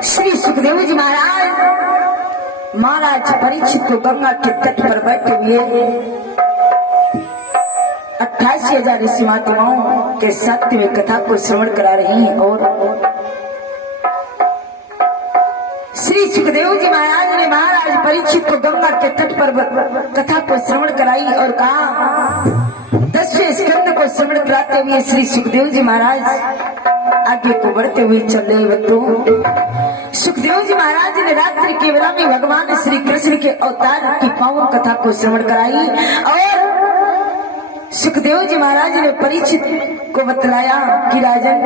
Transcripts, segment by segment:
श्री सुखदेव जी महाराज परीक्षित को गंगा के तट पर बैठे हुए 88,000 ऋषि महात्माओं के सत्य में कथा को श्रवण करा रही हैं। और श्री सुखदेव जी महाराज ने महाराज परीक्षित को गंगा के तट पर कथा को श्रवण कराई और कहा 10वें स्कंद को श्रवण कराते हुए श्री सुखदेव जी महाराज आगे को बढ़ते हुए चल रहे बच्चों। सुखदेव जी महाराज ने रात्रि के वेला में भगवान श्री कृष्ण के अवतार की पावन कथा को श्रवण कराई और सुखदेव जी महाराज ने परीक्षित को बतलाया कि राजन,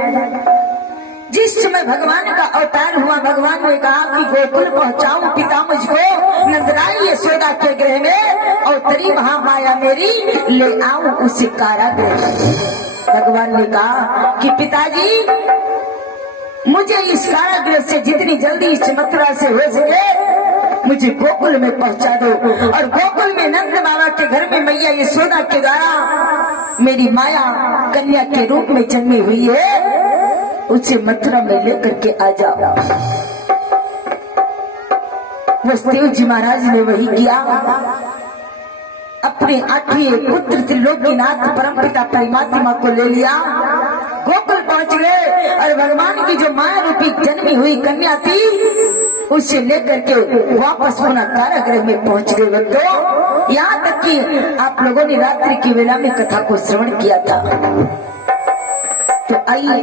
जिस समय भगवान का अवतार हुआ भगवान ने कहा कि गोकुल पहुंचाऊं पिता मुझको नंदराय यशोदा के गृह में और तेरी महामाया मेरी ले आऊं उस कारागृह। भगवान ने कहा कि पिताजी मुझे इस कारागृह से जितनी जल्दी इस मथुरा से हो सके मुझे गोकुल में पहुंचा दो। और गोकुल में नंद बाबा के घर में मैया यशोदा के द्वारा मेरी माया कन्या के रूप में जन्मी हुई है, उसे मथुरा में लेकर के आ जाओ। वसुदेव जी महाराज ने वही किया। अपने 8वें पुत्र त्रिलोकीनाथ परमपिता परमात्मा को ले लिया, गोकुल पहुंच गए और भगवान की जो माया रूपी जन्मी हुई कन्या थी उसे लेकर के वापस पुनः कारागृह में पहुंच गए। बच्चों, यहाँ तक कि आप लोगों ने रात्रि की वेला में कथा को श्रवण किया था। तो आइए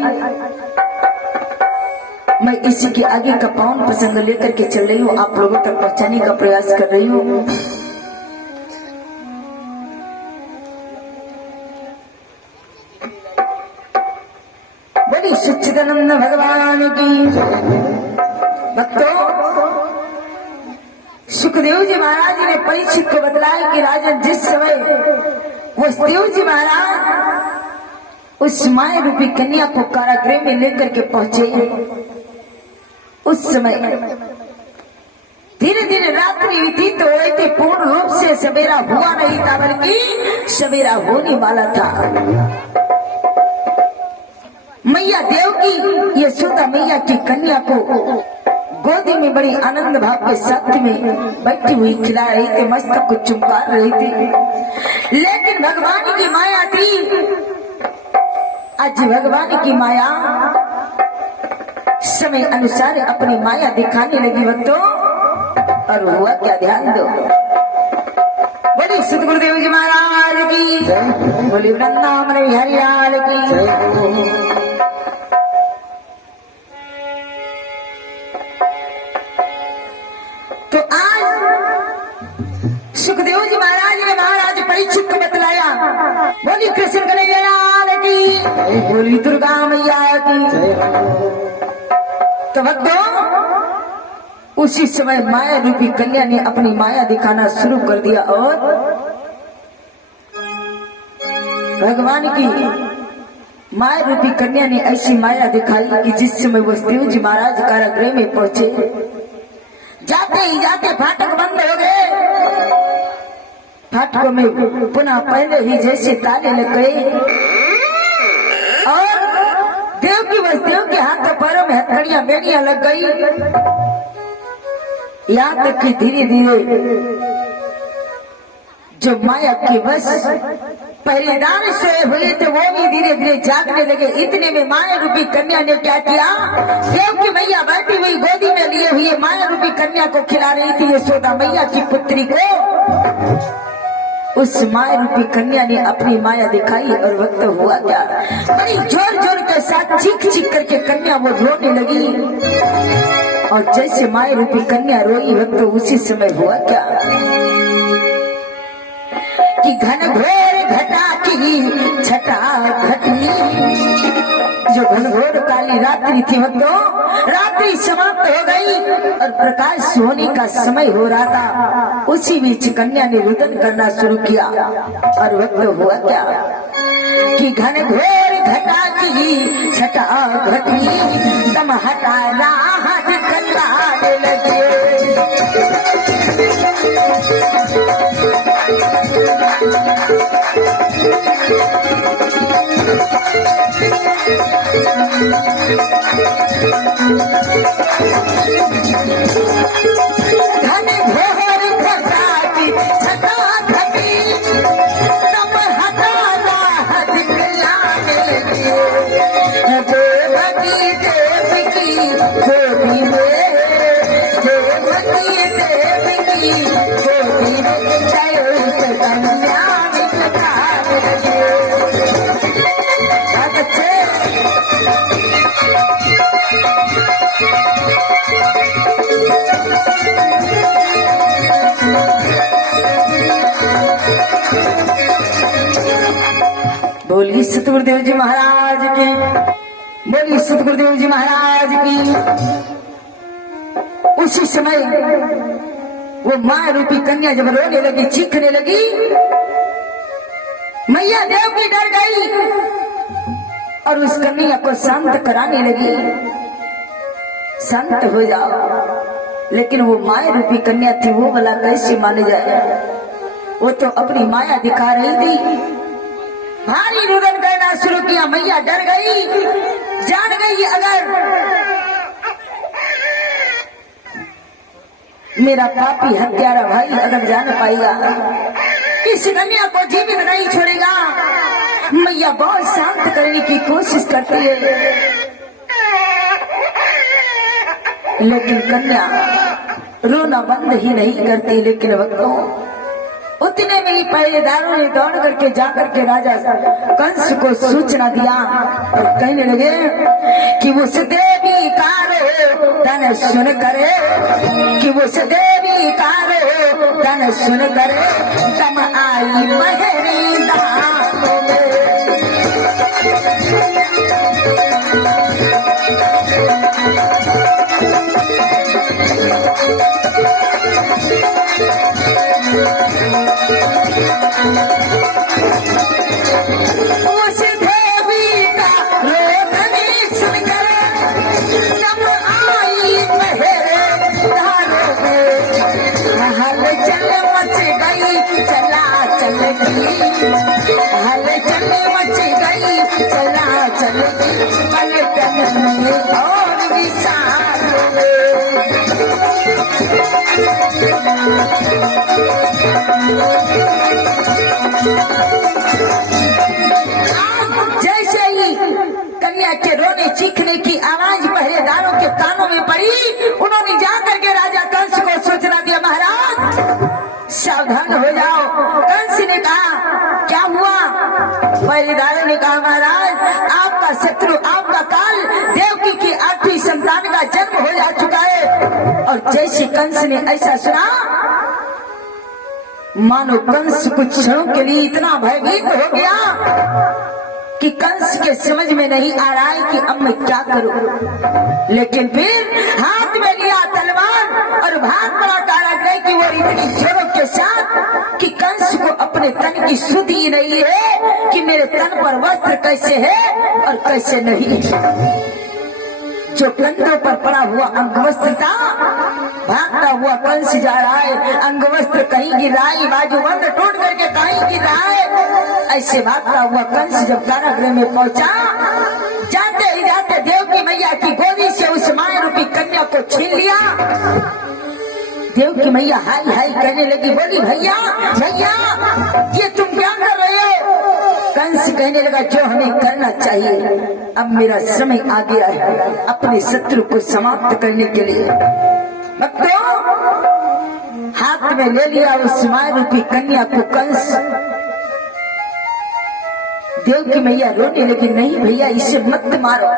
मैं इसी के आगे का पावन प्रसंग लेकर के चल रही हूँ, आप लोगों तक पहुंचाने का प्रयास कर रही हूँ। बड़ी सच्चिदानंद भगवान की भक्तों, सुखदेव जी महाराज ने परीक्षित को बतलाया कि राजन, जिस समय वसुदेव जी महाराज उस माया रूपी कन्या को कारागृह में लेकर के पहुंचे, उस समय धीरे धीरे रात्रि व्यतीत हो रही थी। पूर्ण रूप से सवेरा हुआ नहीं था, बल्कि सवेरा होने वाला था। मैया देव की यशोदा मैया की कन्या को गोदी में बड़ी आनंद भाव के साथ में बैठी हुई खिला रही थी, मस्तक को चुमकार रही थी। लेकिन भगवान की माया थी, आज भगवान की माया समय अनुसार अपनी माया दिखाने लगी भक्तों। और हुआ क्या, ध्यान दो। बोली सतगुरुदेव जी महाराज की, बोली वृंदावन बिहारी लाल की। तो आज सुखदेव जी महाराज ने महाराज परीक्षित को बतलाया, बोली कृष्ण कन्हैया लाल की, बोली दुर्गा मैया की। तो भक्तों, उसी समय माया रूपी कन्या ने अपनी माया दिखाना शुरू कर दिया और भगवान की माया रूपी कन्या ने ऐसी माया दिखाई कि जिस समय वसुदेव जी महाराज कारागृह में पहुंचे, जाते ही जाते फाटक बंद हो गए। फाटकों में पुनः पहले ही जैसे ताले लग गए और देव की वसुदेव के हाथ पैरों में हथकड़ियां बेड़ियां लग गई। यहाँ तक कि धीरे धीरे जो माया की बस पहरेदार सोए हुए थे वो भी धीरे धीरे जागने लगे। इतने में माया रूपी कन्या ने क्या किया, देव की मैया बैठी हुई गोदी में लिए हुए माया रूपी कन्या को खिला रही थी यशोदा मैया की पुत्री को। उस माया रूपी कन्या ने अपनी माया दिखाई और वक्त हुआ क्या, बड़ी जोर जोर के साथ चीख चीख करके कन्या वो रोने लगी। और जैसे माया रूपी कन्या रोई, वक्त उसी समय हुआ क्या कि घन घोर घटा की छटा घटी। जो घनघोर काली रात्रि थी भक्तों, रात्रि समाप्त हो गई और प्रकाश होने का समय हो रहा था। उसी बीच कन्या ने रुदन करना शुरू किया और वक्त हुआ क्या कि घनघोर घटा की छटा घटी, तम हटा राहत कल्लाने लगे। धन घोर घटाती छटा घटी तब हटाना दिखलाने देवकी देवकी गोदी में देवकी देवकी गोदी में जय कन्या निकटाने अच्छे बोली सतगुरुदेव जी महाराज की, बोली सतगुरुदेव जी महाराज की। उसी समय वो माँ रूपी कन्या जब रोने लगी, चीखने लगी, मैया देव की डर गई और उस कन्या को शांत कराने लगी, शांत हो जाओ। लेकिन वो माया रूपी कन्या थी, वो भला कैसे माने जाए? वो तो अपनी माया दिखा रही थी। भारी रुदन करना शुरू किया, मैया डर गई, जान गई अगर मेरा पापी हत्यारा भाई अगर जान पाएगा इस कन्या को जीवित नहीं छोड़ेगा। मैया बहुत शांत करने की कोशिश करती है, लेकिन कन्या रोना बंद ही नहीं करती। लेकिन भक्तों, उतने में ही पहरेदारों ने दौड़ करके जाकर के राजा कंस को सूचना दिया और कहने लगे कि उस देवी कारो धन सुन करे, कि उस देवी कारो धन सुन करे तम आई महरी दानों में। उस देवी का रोदनी सुनकर तब आई मेरे दारों में हलचल मच गई, चला चल गई, हलचल मच गई, चला चल गई, पलटन में और विशाल जैसे ही कन्या के रोने चीखने की आवाज पहरेदारों के कानों में पड़ी, उन्होंने जाकर के राजा कंस को सूचना दिया, महाराज सावधान हो जाओ। कंस ने कहा क्या हुआ? पहरेदारों ने कहा महाराज आपका शत्रु, आपका काल देवकी की 8वीं संतान का जन्म हो जा चुका है। और जैसे कंस ने ऐसा सुना, मानो कंस कुछ क्षणों के लिए इतना भयभीत हो गया कि कंस के समझ में नहीं आ रहा है कि अब मैं क्या करूं। लेकिन फिर हाथ में लिया तलवार और भाग पड़ा कारागृह की वो इतनी जोरों के साथ कि कंस को अपने तन की सुधि नहीं है कि मेरे तन पर वस्त्र कैसे है और कैसे नहीं। जो कंधों पर पड़ा हुआ अंगवस्त्र था, भागता हुआ कंस जा रहा है, अंगवस्त्र कहीं गिर रहा है, बाजूबंद टूट करके कहीं गिर रहा है। ऐसे भागता हुआ कंस जब कारागृह में पहुंचा, जाते ही जाते देवकी मैया की गोदी से उस माया रूपी कन्या को छीन लिया। देवकी मैया हाय हाय कहने लगी, बोली भैया भैया ये तुम क्या कर रहे हो? कंस कहने लगा जो हमें करना चाहिए, अब मेरा समय आ गया है अपने शत्रु को समाप्त करने के लिए। भक्तों, हाथ में ले लिया उस माया रूपी कन्या को कंस। देवकी मैया रोने लगी, नहीं भैया इसे मत मारो।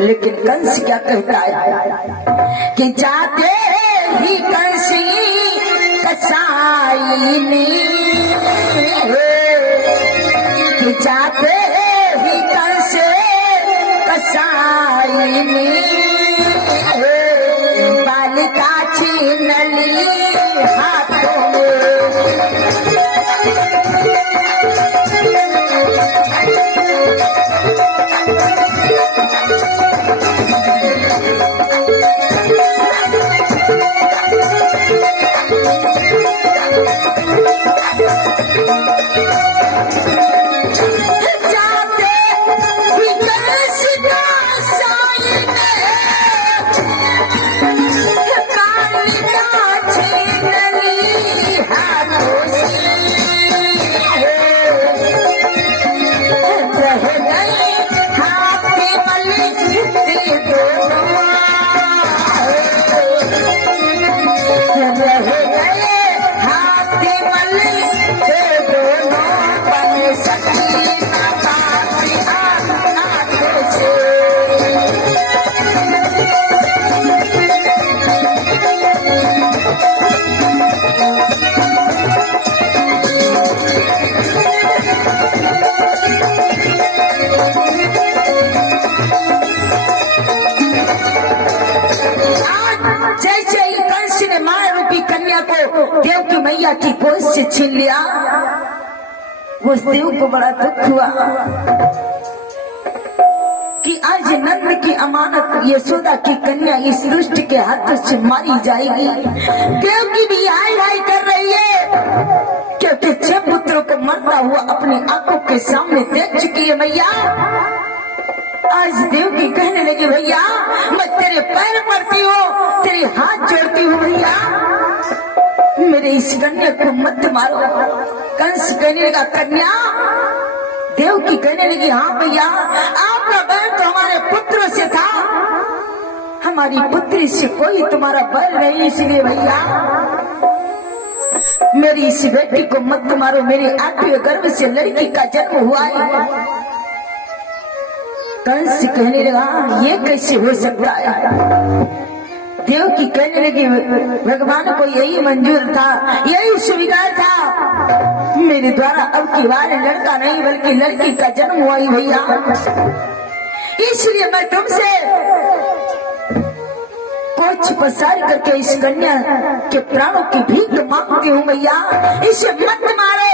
लेकिन कंस क्या कहता है कि जाते ही कंसी कसाईनी, कि जाते ही कंस कसाईनी बालिका छीन ली हाथों में। जाते ही कंस कसाईनी कन्या को देव की मैया की गोद से छीन लिया, उस देव को बड़ा दुख हुआ कि आज नंद की अमानत यशोदा की कन्या इस दुष्ट के हाथों से मारी जाएगी। देव की भी हाय हाय कर रही है, क्योंकि 6 पुत्रों को मरता हुआ अपनी आंखों के सामने देख चुकी है मैया। आज देव की कहने लगी, भैया मैं तेरे पैर पड़ती हूँ, तेरे हाथ जोड़ती हूँ भैया, मेरे इस कन्या को मत मारो। कंस कहने लगा, कन्या? देव की कहने लगी, हाँ भैया, आपका बैर तो हमारे पुत्र से था, हमारी पुत्री से कोई तुम्हारा बैर नहीं, इसलिए भैया मेरी इस बेटी को मत मारो, मेरे 8वें गर्भ से लड़की का जन्म हुआ है। कंस कहने लगा, ये कैसे हो सकता है? देव की कहने लगी, भगवान को यही मंजूर था, यही स्वीकार था, मेरे द्वारा अब की बार लड़का नहीं बल्कि लड़की का जन्म हुआ ही भैया, इसलिए मैं तुमसे कोच पसार करके इस कन्या के प्राणों की भीख मांगती हूँ भैया, इसे मत मारो।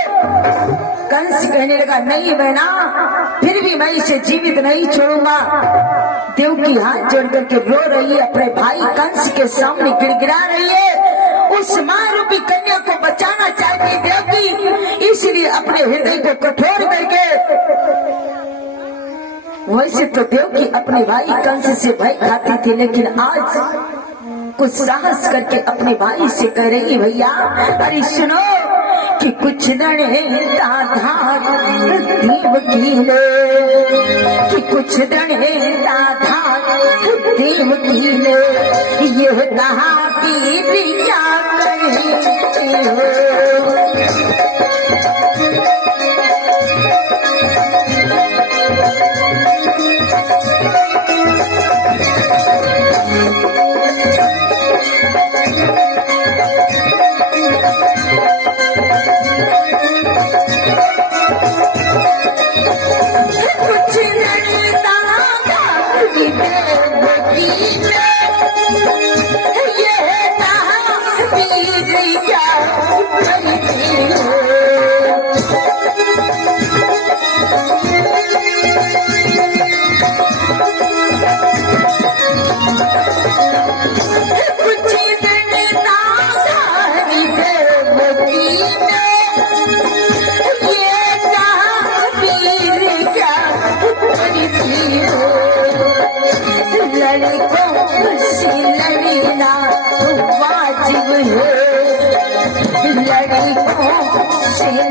कंस कहने लगा, नहीं बहना, फिर भी मैं इसे जीवित नहीं छोड़ूंगा। देव की हाथ जोड़ करके रो रही है, अपने भाई कंस के सामने गिड़गिड़ा रही है, उस मां रूपी कन्या को बचाना चाहती देव की, इसलिए अपने हृदय को कठोर करके, वैसे तो देव की अपने भाई कंस से भय खाती थी, लेकिन आज कुछ साहस करके अपने भाई से कह रही, भैया अरे सुनो कि कुछ दड़ेता था देव की ले, कि कुछ दड़ेता था देव की ले, ये कहा भी क्या करे हो।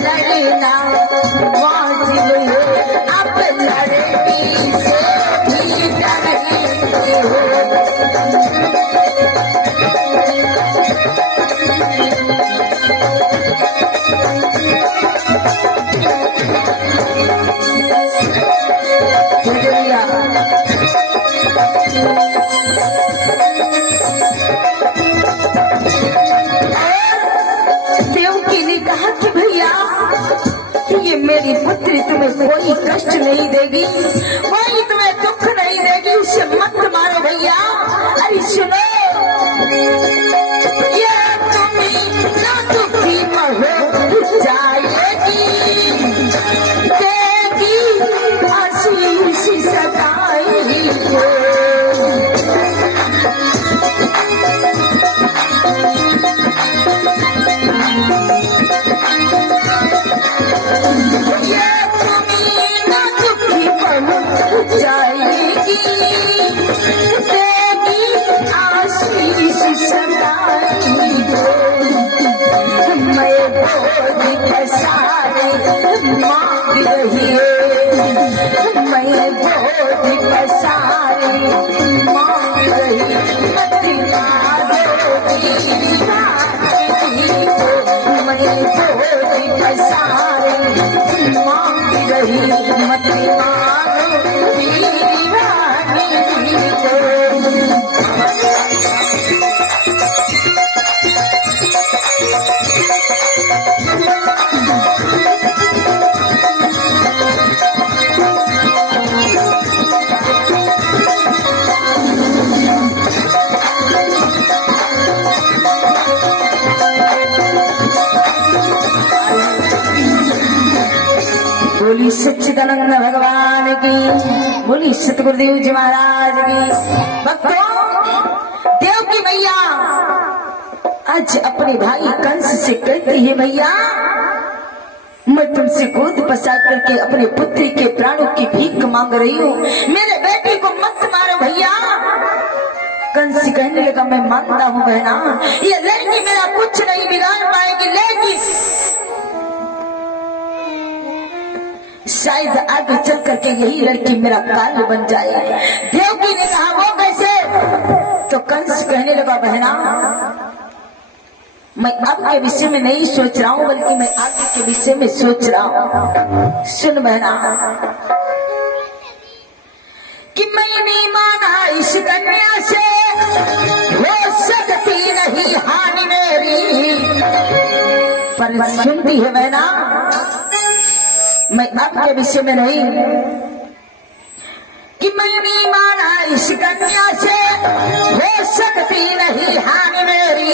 लड़ना वाजिब है, अब लड़की से भी डरती हो। मेरी पुत्री तुम्हें कोई कष्ट नहीं देगी, कोई तुम्हें दुख नहीं देगी, उसे मत मारो भैया। अरे सुनो, ये तुम्हें ना दुखी हो जाएगी, देगी आशीष सदाई हो। जाएगी देगी आशीष सदा। सच्चिदानंद भगवान की, बोली सतगुरुदेव जी महाराज की। भक्तों, देव की मैया आज अपने भाई कंस से कहती है, भैया मैं तुमसे गोद पसार करके अपने पुत्री के प्राणों की भीख मांग रही हूँ, मेरे बेटे को मत मारो भैया। कंस कहने लगा, मैं मानता हूँ बहना, ये लड़की मेरा कुछ नहीं बिगाड़ पाएगी, लेकिन शायद आगे चल करके यही लड़की मेरा काल बन जाए। देवकी ने कहा, वो कैसे? तो कंस कहने लगा, बहना मैं अब के विषय में नहीं सोच रहा हूँ, बल्कि मैं आगे के विषय में सोच रहा हूँ। सुन बहना, कि मैंने माना इस कन्या से हो सकती नहीं हानि मेरी, पर सुनती है बहना, मैं अब के विषय में नहीं, कि मैंने माना इस कन्या से हो सकती नहीं हानि मेरी,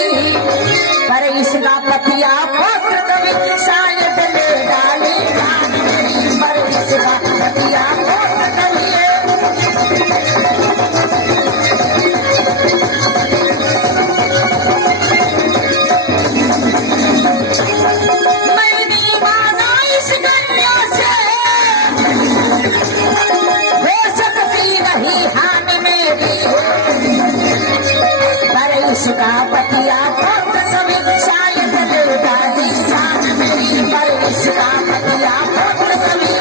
पर इसका पतिया पुत्र कभी शायद ले डालेगा, पर इसका पतिया पुत्र कभी मैंने माना इस कन्या से हो सकती नहीं हानि मेरी, पर इसका पतिया पुत्र कभी शायद ले डालेगा, पर इसका पतिया पुत्र कभी।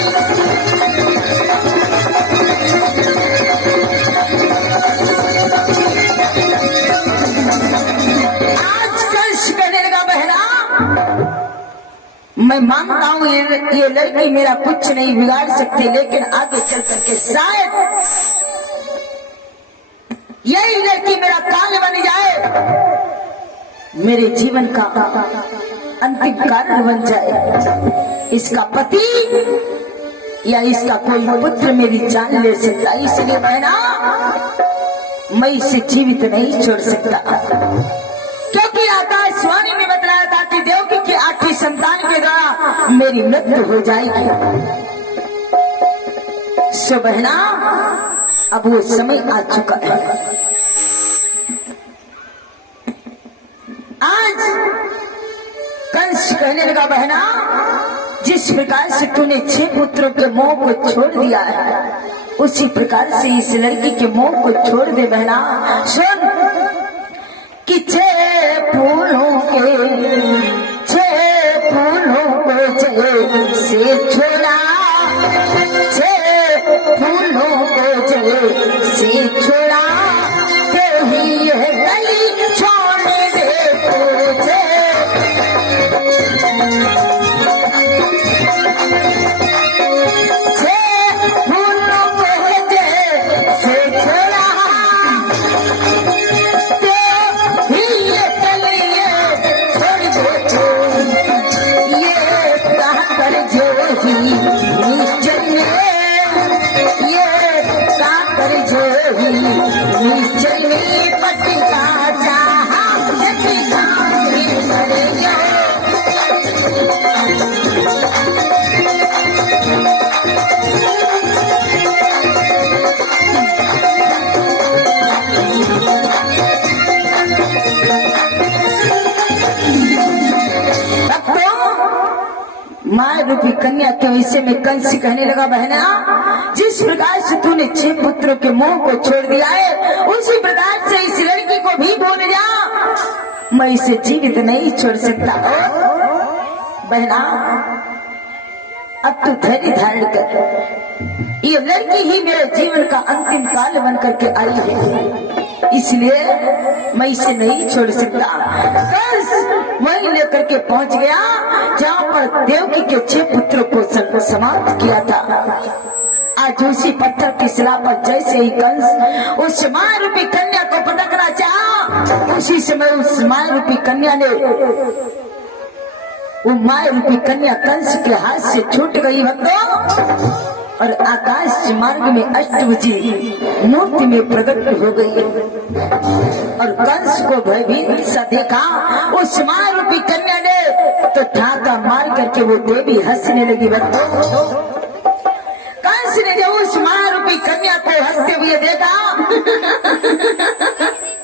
मैं मानता हूँ ये लड़की मेरा कुछ नहीं बिगाड़ सकती, लेकिन आगे चल करके शायद यही लड़की मेरा काल बन जाए, मेरे जीवन का अंतिम कारण बन जाए। इसका पति या इसका कोई पुत्र मेरी जान ले सकता, इसलिए बहना मैं इसे जीवित नहीं छोड़ सकता, क्योंकि आकाशवाणी में बतलाया था कि देवकी के 8वीं संतान के द्वारा मेरी मृत्यु हो जाएगी। सो बहना, अब वो समय आ चुका है। आज कंस कहने लगा, बहना जिस प्रकार से तूने 6 पुत्रों के मोह को छोड़ दिया है, उसी प्रकार से इस लड़की के मोह को छोड़ दे बहना। सुन कि 6 फूलों को से छोड़ा, 6 फूलों को से छोड़ा, तो ही है गली छोड़ दे तुझे। 6 फूलों को से छोड़ा, माँ रूपी कन्या के विषय में कंस कहने लगा, बहना जिस प्रकार से तूने 6 पुत्रों के मोह को छोड़ दिया है, उसी प्रकार से इस लड़की को भी भूल जा, मैं इसे जीवित नहीं छोड़ सकता। बहना अब तू धैर्य धारण कर, ये लड़की ही मेरे जीवन का अंतिम काल बन करके आई है, इसलिए मैं इसे नहीं छोड़ सकता। कंस वहीं लेकर के पहुंच गया जहाँ पर देवकी के 6 पुत्रों को समाप्त किया था। आज उसी पत्थर की शिला पर जैसे ही कंस उस मां रूपी कन्या को पटकना चाहा, उसी समय उस मां रूपी कन्या ने, वो मां रूपी कन्या कंस के हाथ से छूट गई भक्तों, और आकाश मार्ग में अष्टभुजी मूर्ति में प्रकट हो गई, और कंस को भयभीत सा देखा उस मां रूपी कन्या ने, तो ठाका मार करके वो देवी हंसने लगी। भक्तों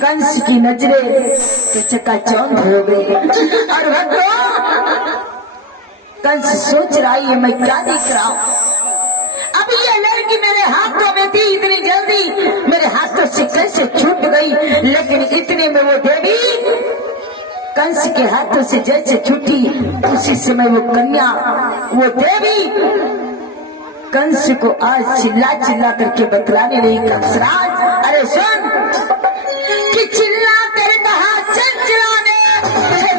कंस की नजरें तो चकाचौंध हो गई। और भक्तों, कंस सोच रहा है मैं क्या देख रहा हूं, अब ये लड़की मेरे हाथों में थी, इतनी जल्दी मेरे हाथों से कैसे छूट गई। लेकिन इतने में वो देवी कंस के हाथों से जैसे छूटी, उसी समय वो कन्या, वो देवी कंस को आज चिल्ला चिल्ला करके बतलाने लगी, कंसराज अरे सुन, कि चिल्ला कर कहा चंचलाने,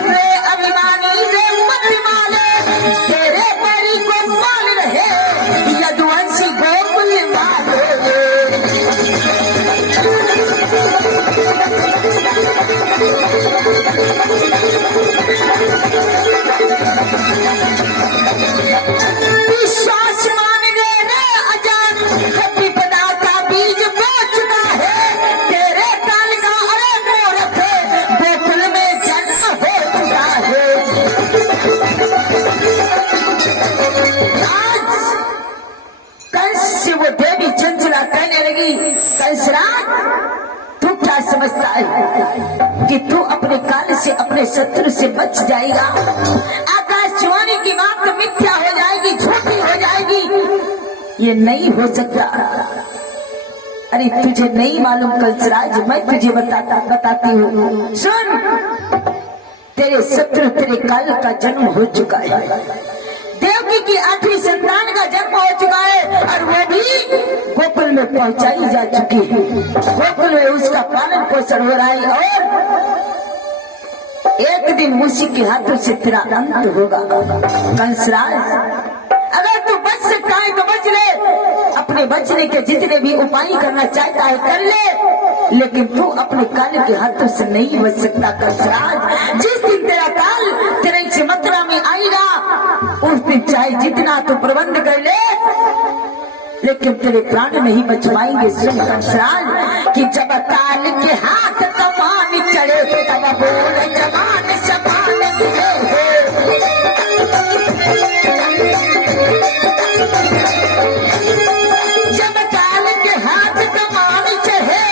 रे अभिमानी रे मधुमाले, तेरे पैरी को मान रहे यदुवंशी गोकुल माले। विश्वास मान ले रे अजान, कभी पदा का बीज बो चुका है, तेरे काल का अरे मूर्ख गोकुल में जन्म हो चुका है। आज कंस से वो देवी चंचला कहने लगी, कंसराज तू क्या समझता है कि तू अपने काल से अपने शत्रु से बच जाएगा? आकाशवाणी की बात तो मिथ्या हो जाएगी, झूठी हो जाएगी, ये नहीं हो सकता। अरे तुझे नहीं मालूम कंसराज, मैं तुझे बताती हूँ, सुन, तेरे शत्रु तेरे काल का जन्म हो चुका है, देवकी की 8वीं संतान का जन्म हो चुका है, और वो भी गोकुल में पहुंचाई जा चुकी है। गोकुल में उसका पालन पोषण हो रहा है, और एक दिन उसी के हाथों से तेरा अंत होगा। कंसराज अगर तू बच सकता है तो बच ले, अपने बचने के जितने भी उपाय करना चाहता है कर ले, लेकिन तू अपने काल के हाथों से नहीं बच सकता। कंसराज जिस दिन तेरा काल तेरे क्षमता में आएगा, उस दिन चाहे जितना तू प्रबंध कर ले, लेकिन तेरे प्राण नहीं बच पाएंगे। सुन कंसराज, कि जब काल के हाथ कमान चढ़े, तब बोल जवान समान गिरे हो। जब काल के हाथ कमान चढ़े,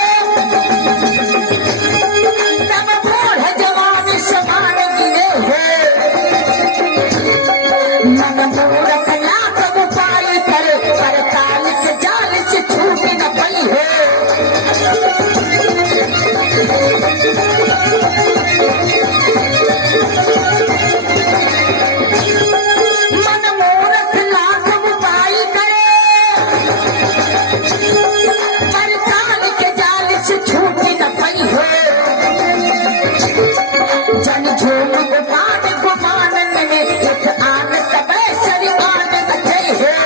तब बोल जवान समान गिरे हो। मन मूरख लाख उपाय करे, पर काल के जाल से छूट न पाई है। मन मूरख लाख उपाय करे, पर काल के जाल से छूट न पाई है। जन झूम गुमान गुमानन में एक आन तबे सरी आन अजय है।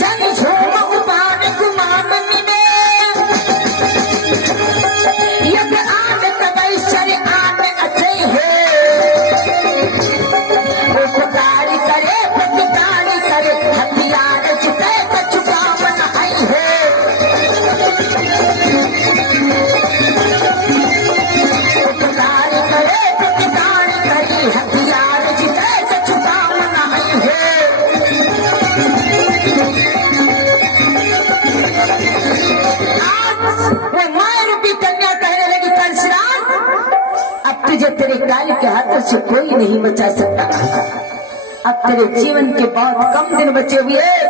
जन झूम गुमान गुमानन में एक आन तबे सरी आन अजय है। उपकार करे प्रतिकार करे, हथियार जिते कछुकावन आई है। उपकार करे प्रतिकार करे, हथियार जिते कछुकावन आई है। आज वो मां रूपी कन्या कहने लगी, कंसराज अब तुझे तेरे काल के हाथों से कोई नहीं बचा सकता। अब तेरे जीवन के बहुत कम दिन बचे हुए हैं।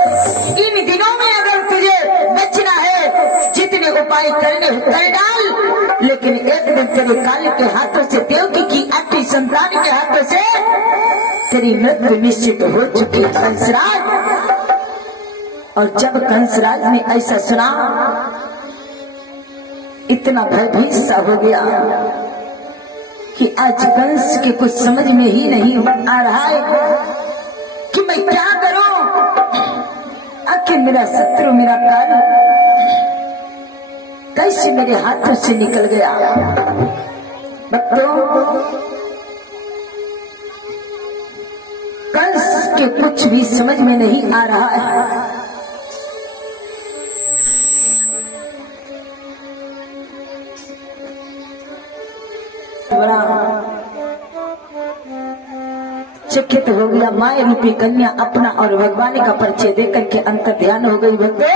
इन दिनों में अगर तुझे बचना है, जितने उपाय करने कर डाल, लेकिन एक दिन तेरे काल के हाथों से, देवकी की 8वीं संतान के हाथों से तेरी मृत्यु निश्चित हो चुकी है कंसराज। और जब कंसराज ने ऐसा सुना, इतना भयभीत सा हो गया कि आज कंस के कुछ समझ में ही नहीं आ रहा है कि मैं क्या करूं। आखिर मेरा शत्रु, मेरा काल कैसे मेरे हाथों से निकल गया। भक्तों, कंस के कुछ भी समझ में नहीं आ रहा है। चकित हो गया। माए रूपी कन्या अपना और भगवान का परिचय देकर के अंतर ध्यान हो गई भक्तों।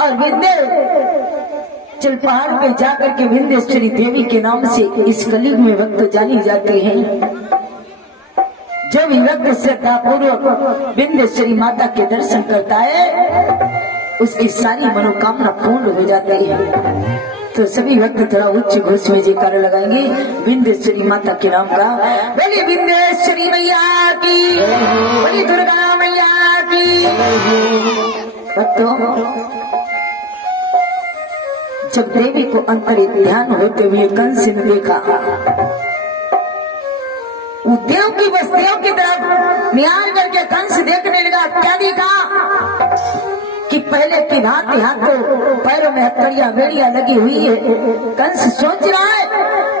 और विंध्याचल पहाड़ पे जाकर के विंध्येश्वरी देवी के नाम से इस कलयुग में भक्त जानी जाते हैं। जो भी भक्त श्रद्धा पूर्वक विंध्येश्वरी माता के दर्शन करता है उसकी सारी मनोकामना पूर्ण हो जाती है। तो सभी भक्त थोड़ा उच्च घोष में जयकारा लगाएंगे विंध्येश्वरी माता के नाम का। बोली विंध्येश्वरी मैया की, बोली दुर्गा मैया की। भक्तों, जब देवी को अंतर ध्यान होते हुए कंस ने देखा, देव की बस्तियों की तरफ निहार करके कंस देखने लगा। क्या देखा कि पहले की भांति हाथों पैरों में हथकड़ियां बेड़ियां लगी हुई है। कंस सोच रहा है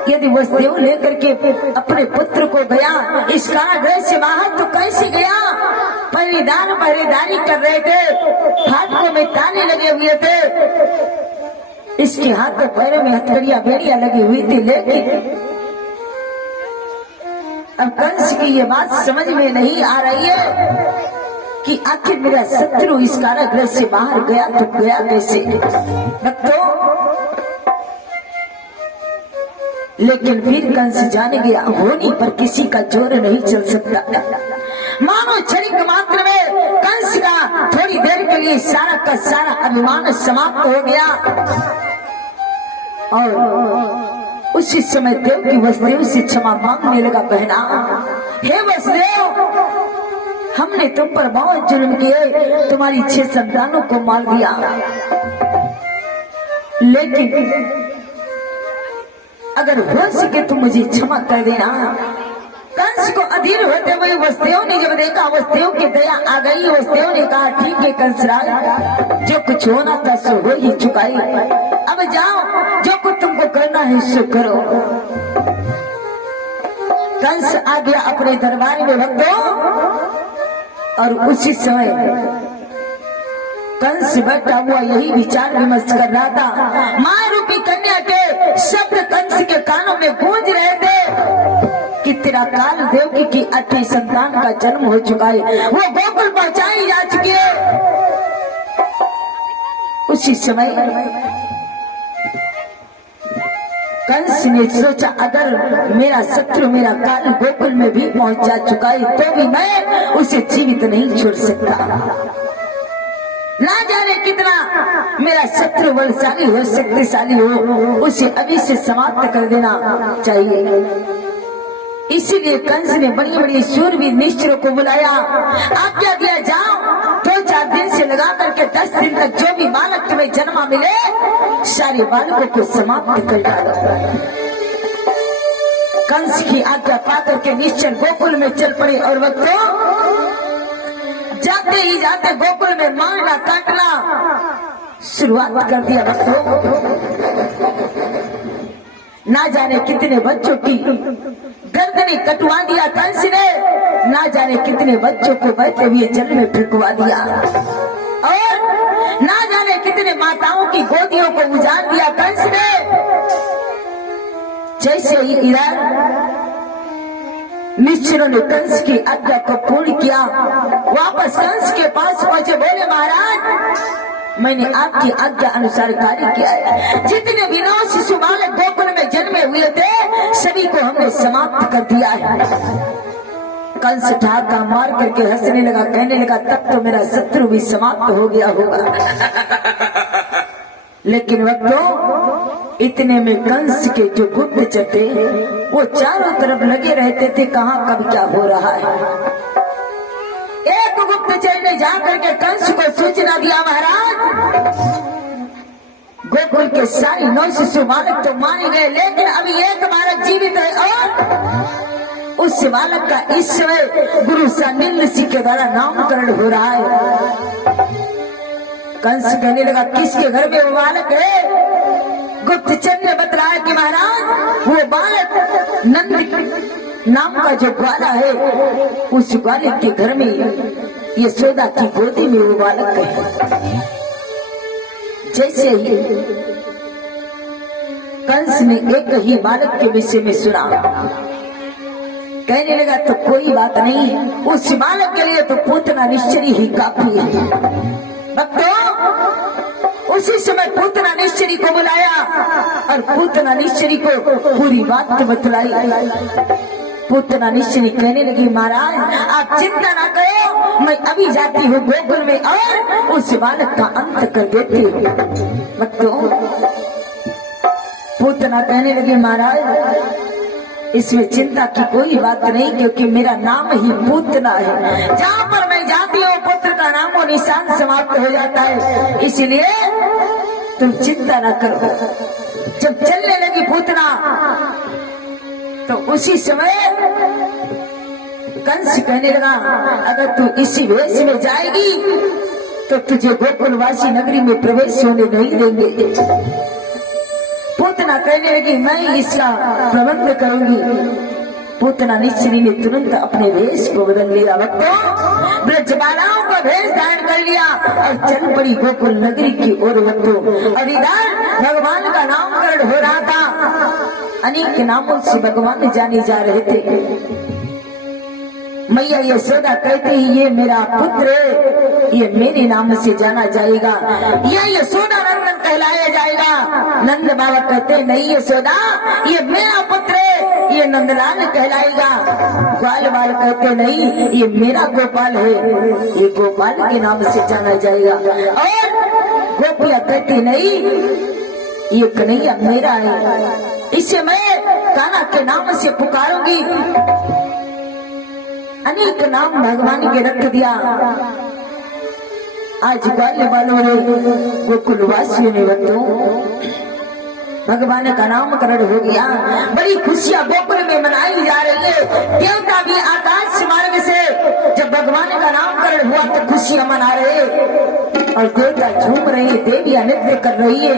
यदि वो देव लेकर के अपने पुत्र को गया इस कारागृह से बाहर तो कैसे गया। परिधान पहरेदारी कर रहे थे, हाथों में ताले लगे हुए थे, इसके हाथों पैरों में हथकड़ियां बेड़ियां लगी हुई थी। लेकिन अब कंस की ये बात समझ में नहीं आ रही है कि आखिर मेरा शत्रु इस कारागृह से बाहर गया तो गया कैसे। भक्तों, लेकिन फिर कंस जान गया होनी पर किसी का जोर नहीं चल सकता। मानो क्षणिक मात्र में कंस का थोड़ी देर के लिए सारा का सारा अभिमान समाप्त हो गया। और उसी समय देव की वसुदेव से क्षमा मांगने लगा। बहना, हे वसुदेव, हमने तुम पर बहुत जुल्म किए, तुम्हारी 6 संतानों को मार दिया, लेकिन अगर हो सके तो मुझे क्षमा कर देना। कंस को अधीर होते हुए वसुदेव ने जब देखा, वसुदेव की दया आ गई। वसुदेव ने कहा, ठीक है कंसराज, जो कुछ होना था सो हो ही चुका है, अब जाओ, जो कुछ तुमको करना है सो करो। कंस आ गया अपने दरबार में भक्तों। और उसी समय कंस बैठा हुआ यही विचार विमर्श कर रहा था। मां रूपी कन्या के शब्द कंस के कानों में गूंज रहे थे कि तेरा काल देवकी की 8वीं संतान का जन्म हो चुका है, वो गोकुल पहुंचाई जा चुकी है। उसी समय कंस ने सोचा, अगर मेरा शत्रु मेरा काल गोकुल में भी पहुंच जा चुका है तो भी मैं उसे जीवित नहीं छोड़ सकता। ना जाने कितना मेरा शत्रु बलशाली हो, शक्तिशाली हो, उसे अभी से समाप्त कर देना चाहिए। इसीलिए कंस ने बड़ी बड़ी शूरवीर निश्चरों को बुलाया, आज्ञा दिया, जाओ 2-4 दिन से लगा करके 10 दिन तक जो भी बालक तुम्हें जन्मा मिले सारे बालकों को समाप्त कर डालो। कंस की आज्ञा पाकर के निश्चर गोकुल में चल पड़े। और वक्तों, जाते ही जाते गोकुल में मारना काटना शुरुआत कर दिया। वक्तों, ना जाने कितने बच्चों की गर्दनें कटवा दिया कंस ने, ना जाने कितने बच्चों को बहते हुए जल में फेंकवा दिया, और ना जाने कितने माताओं की गोदियों को उजाड़ दिया कंस ने। जैसे ही निश्चरों ने कंस की आज्ञा को पूर्ण किया, वापस कंस के पास पहुंचे, बोले, महाराज, मैंने आपकी आज्ञा अनुसार कार्य किया है। जितने भी 9 शिशु बालक गोकुल में जन्मे हुए थे सभी को हमने समाप्त कर दिया है। कंस ठाका मार करके हंसने लगा, कहने लगा, तब तो मेरा शत्रु भी समाप्त हो गया होगा। लेकिन वक्तों, इतने में कंस के जो गुप्तचर थे वो चारों तरफ लगे रहते थे, कहाँ कब क्या हो रहा है। एक गुप्तचर ने जाकर के कंस को सूचना दिया, महाराज, गोकुल के सारे 9 शिशु बालक तो मारे गए, लेकिन अभी एक बालक जीवित है, और उस बालक का इस समय गुरु सानिल ऋषि के द्वारा नामकरण हो रहा है। कंस कहने लगा, किसके घर में वो बालक है? गुप्तचर ने बताया कि महाराज, वो बालक नंद नाम का जो ग्वाला है, उस ग्वाले के घर में यशोदा की गोदी में वो बालक है। जैसे ही कंस ने एक ही बालक के विषय में सुना, कहने लगा तो कोई बात नहीं, उस बालक के लिए तो पूतना निश्चरी ही काफी है। भक्तों, उसी समय पूतना निश्चरी को बुलाया और पूतना निश्चरी को पूरी बात बतलाई। पूतना निश्चरी कहने लगी, महाराज आप चिंता ना करो, मैं अभी जाती हूँ गोकुल में और उस बालक का अंत कर देती हूँ। भक्तों, पूतना कहने लगी, महाराज इसमें चिंता की कोई बात नहीं, क्योंकि मेरा नाम ही पूतना है। जहाँ पर मैं जाती हूँ पुत्र का नाम और निशान समाप्त हो जाता है, इसलिए तुम चिंता न करो। जब चलने लगी पूतना तो उसी समय कंस कहने लगा, अगर तू इसी वेश में जाएगी तो तुझे गोकुलवासी नगरी में प्रवेश होने नहीं देंगे। पूतना कहने लगी, मैं इसका प्रबंध करूंगी। पूतना निश्चरी ने तुरंत अपने वेश को बदल लिया। भक्तों, ब्रजबालाओं का वेश धारण कर लिया और चल पड़ी गोकुल नगरी की ओर। भक्तों, और इधर भगवान का नामकरण हो रहा था। अनेक नामों से भगवान जाने जा रहे थे। मैया यशोदा कहती, ये मेरा पुत्र, ये मेरे नाम से जाना जाएगा, ये यशोदा नंदन कहलाया जाएगा। नंद बाबा कहते, नहीं यशोदा, ये मेरा पुत्र, ये नंदलाल कहलाएगा। ग्वाल बाल कहते, नहीं ये मेरा गोपाल है, ये गोपाल के नाम से जाना जाएगा। और गोपिया कहती, नहीं ये कन्हैया मेरा है, इसे मैं कान्हा के नाम से पुकारूंगी। अनेक नाम भगवान के रख दिया। आज ग्वाल वालों ने, गोकुलवासियों ने भगवान का नामकरण हो गया। बड़ी खुशियां गोकुल में मनाई जा रही है। देवता भी आकाश मार्ग से जब भगवान का नामकरण हुआ तो खुशियां मना रहे और देवता झूम रहे, देवियां नृत्य कर रही है।